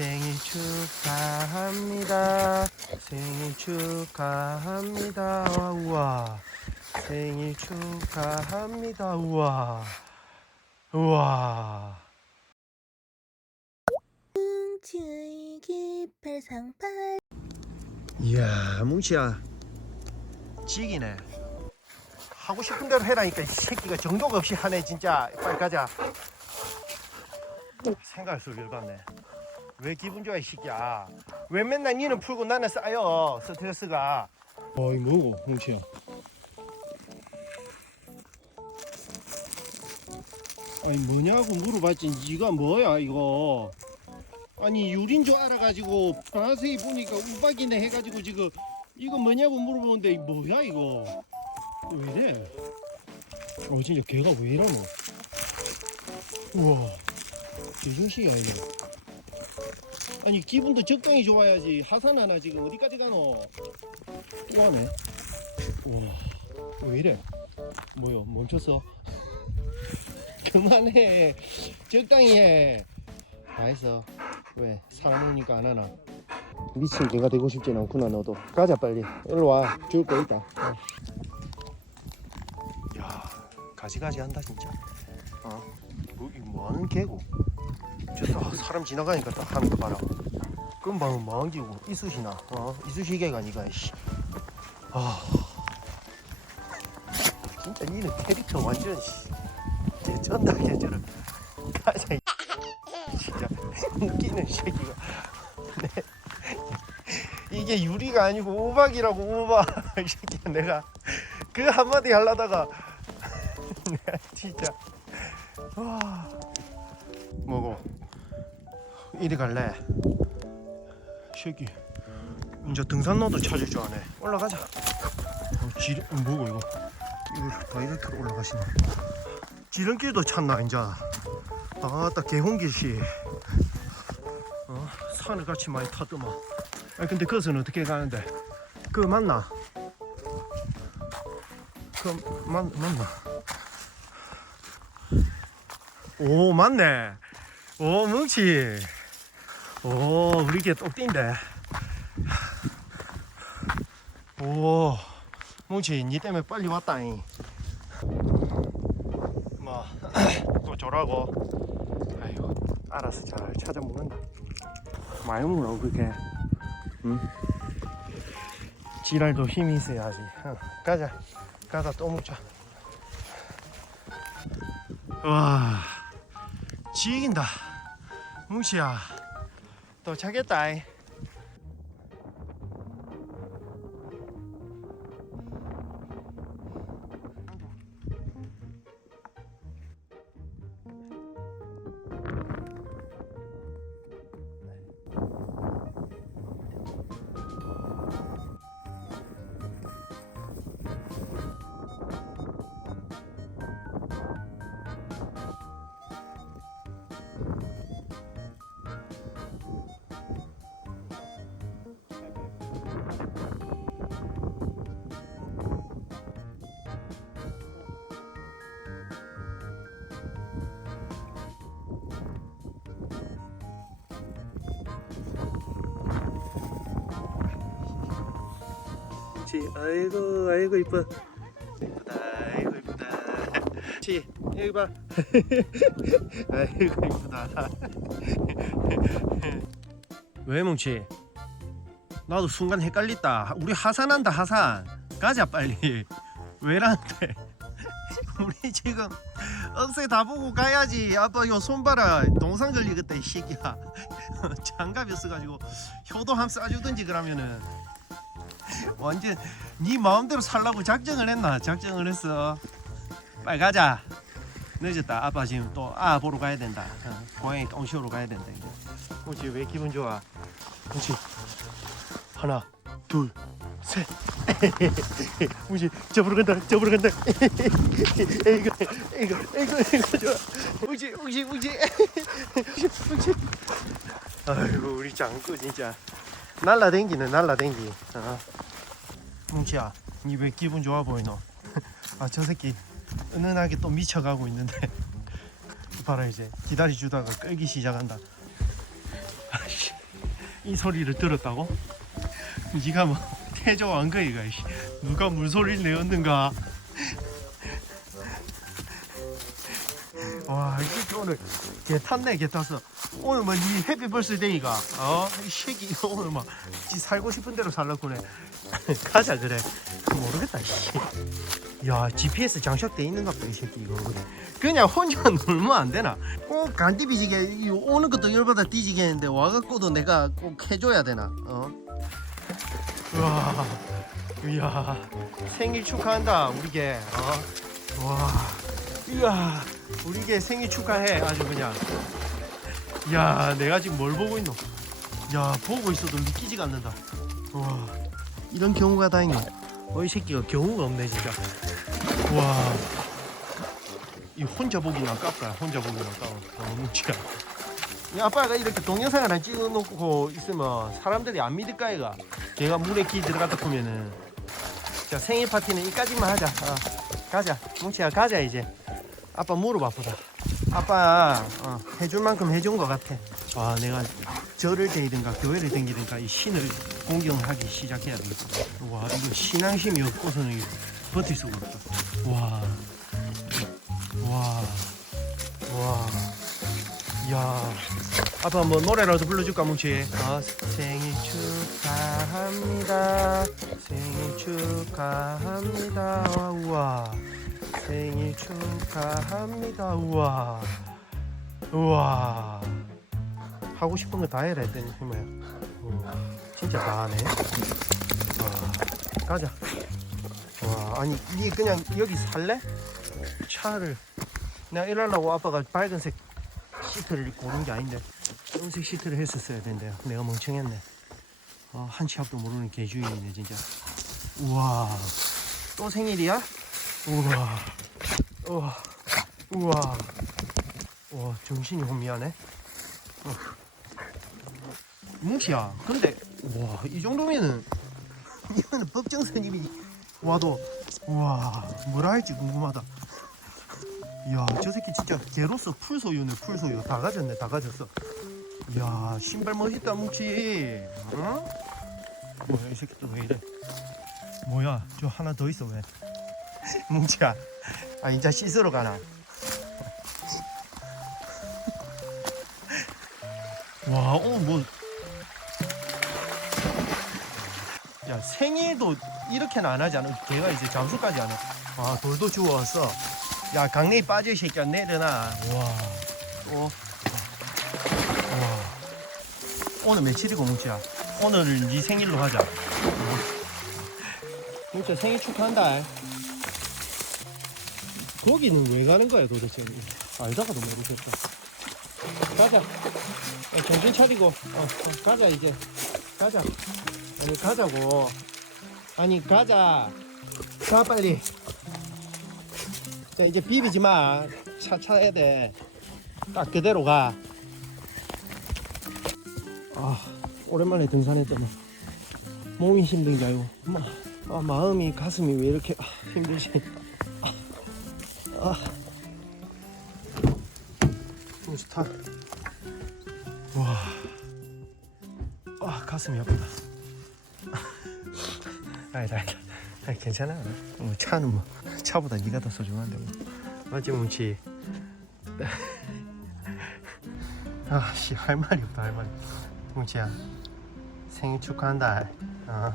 생일 축하합니다. 생일 축하합니다. 우와. 생일 축하합니다. 우와. 우와. 뭉치기 팔상팔 이야, 뭉치야. 지기네. 하고 싶은 대로 해라니까 이 새끼가 정도가 없이 하네 진짜. 빨리 가자. 생각할수록 열받네. 왜 기분 좋아 이 새끼야? 왜 맨날 니는 풀고 나는 쌓여 스트레스가? 어이 뭐고 뭉치야? 아니 뭐냐고 물어봤지 니가 뭐야 이거? 아니 유린 줄 알아가지고 자세히 보니까 우박이네 해가지고 지금 이거 뭐냐고 물어보는데 뭐야 이거 왜 이래? 어 진짜 걔가 왜 이러노? 우와 제정신이 아니네 아니 기분도 적당히 좋아야지. 하산 하나 지금 어디까지 가노? 또 하네. 우와 왜 이래? 뭐요? 멈췄어? 그만해. 적당히 해. 다 했어. 왜? 사람이니까 안 하나? 미친 개가 되고 싶진 않구나 너도. 가자 빨리. 일로 와 줄 거 있다. 어. 야 가지가지 한다 진짜. 어? 뭐, 이거 뭐하는 개고 저딱 사람 지나가니까 딱 하는 거 봐라. 금방은 망기고 이쑤시나. 어 이쑤시개가 니가 씨. 아. 진짜 니는 캐릭터 완전 씨. 개쩔어 가자 이 진짜 웃기는 새끼가. 네. 이게 유리가 아니고 우박이라고 우박. 이 새끼야 내가 그 한마디 하려다가. 진짜. 와. 뭐고 이리 갈래? 새끼 이제 등산로도 찾을 줄 아네. 올라가자. 어, 지름 뭐고 이거? 이거 다이렉트로 올라가시나 지름길도 찾나 이제? 아따 개홍길씨. 어? 산을 같이 많이 타더만. 아 근데 그것은 어떻게 가는데? 그거 맞나? 그 맞, 맞나? 오 맞네. 오 뭉치 오 우리 개똑 뛴대 오 뭉치 니 때문에 빨리 왔다잉. 뭐 또 저라고. 아이고 알아서 잘 찾아 먹는다. 많이 먹으라고 그렇게. 응? 지랄도 힘이 있어야지 어, 가자. 가다 또 먹자. 와 지긴다. 뭉치야 도착했다 치 아이고 아이고 이뻐. 이쁘다 아이고 이쁘다. 치 여기 봐. 아이고 이쁘다. 왜 뭉치? 나도 순간 헷갈렸다. 우리 하산한다 하산. 가자 빨리. 왜라는데 우리 지금 억새 다 보고 가야지. 아빠 요 손 봐라. 동상 걸리겠다 이 새끼야. 장갑이 없어가지고 효도 함 쏴주든지 그러면은 완전 네 마음대로 살라고 작정을 했나? 작정을 했어. 빨리 가자. 늦었다. 아빠 지금 또 아 보러 가야 된다. 어, 고양이 똥 쉬우러 가야 된다. 이제. 혹시 왜 기분 좋아? 혹시 하나, 둘, 셋. 무시 잡으러 간다. 잡으러 간다. 이거 이거 이거 이거 좋아. 무시 무시 무시 무시. 아이고 우리 장구 진짜 날라댕기네 날라댕기. 어. 뭉치야, 니 왜 기분 좋아 보이노? 아, 저 새끼 은은하게 또 미쳐가고 있는데. 봐라 이제 기다려 주다가 끌기 시작한다. 이 소리를 들었다고? 니가 뭐 태조 왕거이가. 누가 물소리를 내었는가? 와, 이게 오늘 개 탔네, 개 탔어. 오늘 뭐니 해피 벌스데이가 어? 이 새끼 오늘 막 지 살고 싶은 대로 살라고 그래. 가자 그래. 모르겠다, 씨. 야, GPS 장착돼 있는가 보다 이 새끼 이거. 그냥 혼자 놀면 안 되나? 꼭 간디 비지게 이 오는 것도 열받아 뒤지겠는데 와갖고도 내가 꼭 해줘야 되나? 어? 와, 이야 생일 축하한다 우리 개. 어? 와, 이야 우리 개 생일 축하해 아주 그냥. 야, 내가 지금 뭘 보고 있노? 야, 보고 있어도 믿기지가 않는다. 와, 이런 경우가 다행이네. 어, 이 새끼가 경우가 없네 진짜. 와. 이 혼자 보기는 아깝다. 혼자 보기는 아까워. 너무 뭉치가. 이 아빠가 이렇게 동영상을 하나 찍어놓고 있으면 사람들이 안 믿을까 이가. 걔가 물에 기 들어갔다 보면은. 자 생일 파티는 이까지만 하자. 어, 가자. 뭉치야 가자 이제. 아빠 무릎 아프다. 아빠 어, 해줄 만큼 해준 것 같아. 와 내가 절을 다니든가 교회를 다니든가 이 신을 공경하기 시작해야 되겠다. 와 이거 신앙심이 없고서는 이거 버틸 수가 없다. 와. 와, 와, 야, 아빠 뭐 노래라도 불러줄까 뭉치? 아, 생일 축하합니다. 생일 축하합니다. 우와, 생일 축하합니다. 우와, 우와. 하고 싶은 거 다 해라 했더니. 우와, 진짜 다 하네. 와, 가자. 와, 아니 니 그냥 여기 살래? 차를 내가 일하려고 아빠가 밝은색 시트를 고른 게 아닌데 검은색 시트를 했었어야 된대요 내가 멍청했네 아, 한치 앞도 모르는 개주인이네 진짜 우와 또 생일이야? 우와. 우와. 우와. 와 정신이 혼미하네. 어. 뭉치야 근데 와 이 정도면은 이거는 법정 스님이 와도 와 뭐라 할지 궁금하다. 이야 저 새끼 진짜 개로서 풀소유네 풀 소유. 다 가졌네 다 가졌어. 이야 신발 멋있다 뭉치. 어? 뭐야 이 새끼 또 왜 이래? 뭐야 저 하나 더 있어 왜 뭉치야. 아 이제 씻으러 가나 와 오늘 뭐야 생일도 이렇게는 안 하지 않아? 걔가 이제 잠수까지 하네 아 돌도 주웠어. 야 강내에 빠져 이 새끼야 내려놔 와. 또. 와. 오늘 며칠이고 뭉치야? 오늘을 네 생일로 하자. 뭉치야 생일 축하한다 거기는 왜 가는 거야 도대체? 알다가도 모르겠다. 가자. 야, 정신 차리고. 어, 어, 가자 이제. 가자. 아니 가자고. 아니 가자. 가 빨리. 자 이제 비비지 마차 차야 돼딱 그대로 가. 아, 오랜만에 등산했더니 몸이 힘든 게 아니고. 마, 아, 마음이 가슴이 왜 이렇게 아, 힘들지? 아, 아. 좀 좋다. 와. 아, 가슴이 아프다. 아니다 아니다 아, 괜찮아. 뭐, 차는 뭐 차보다 네가 더 소중한데 뭐. 맞지 뭉치? 아 씨 할 말이 없다 할 말이 뭉치야 생일 축하한다. 어.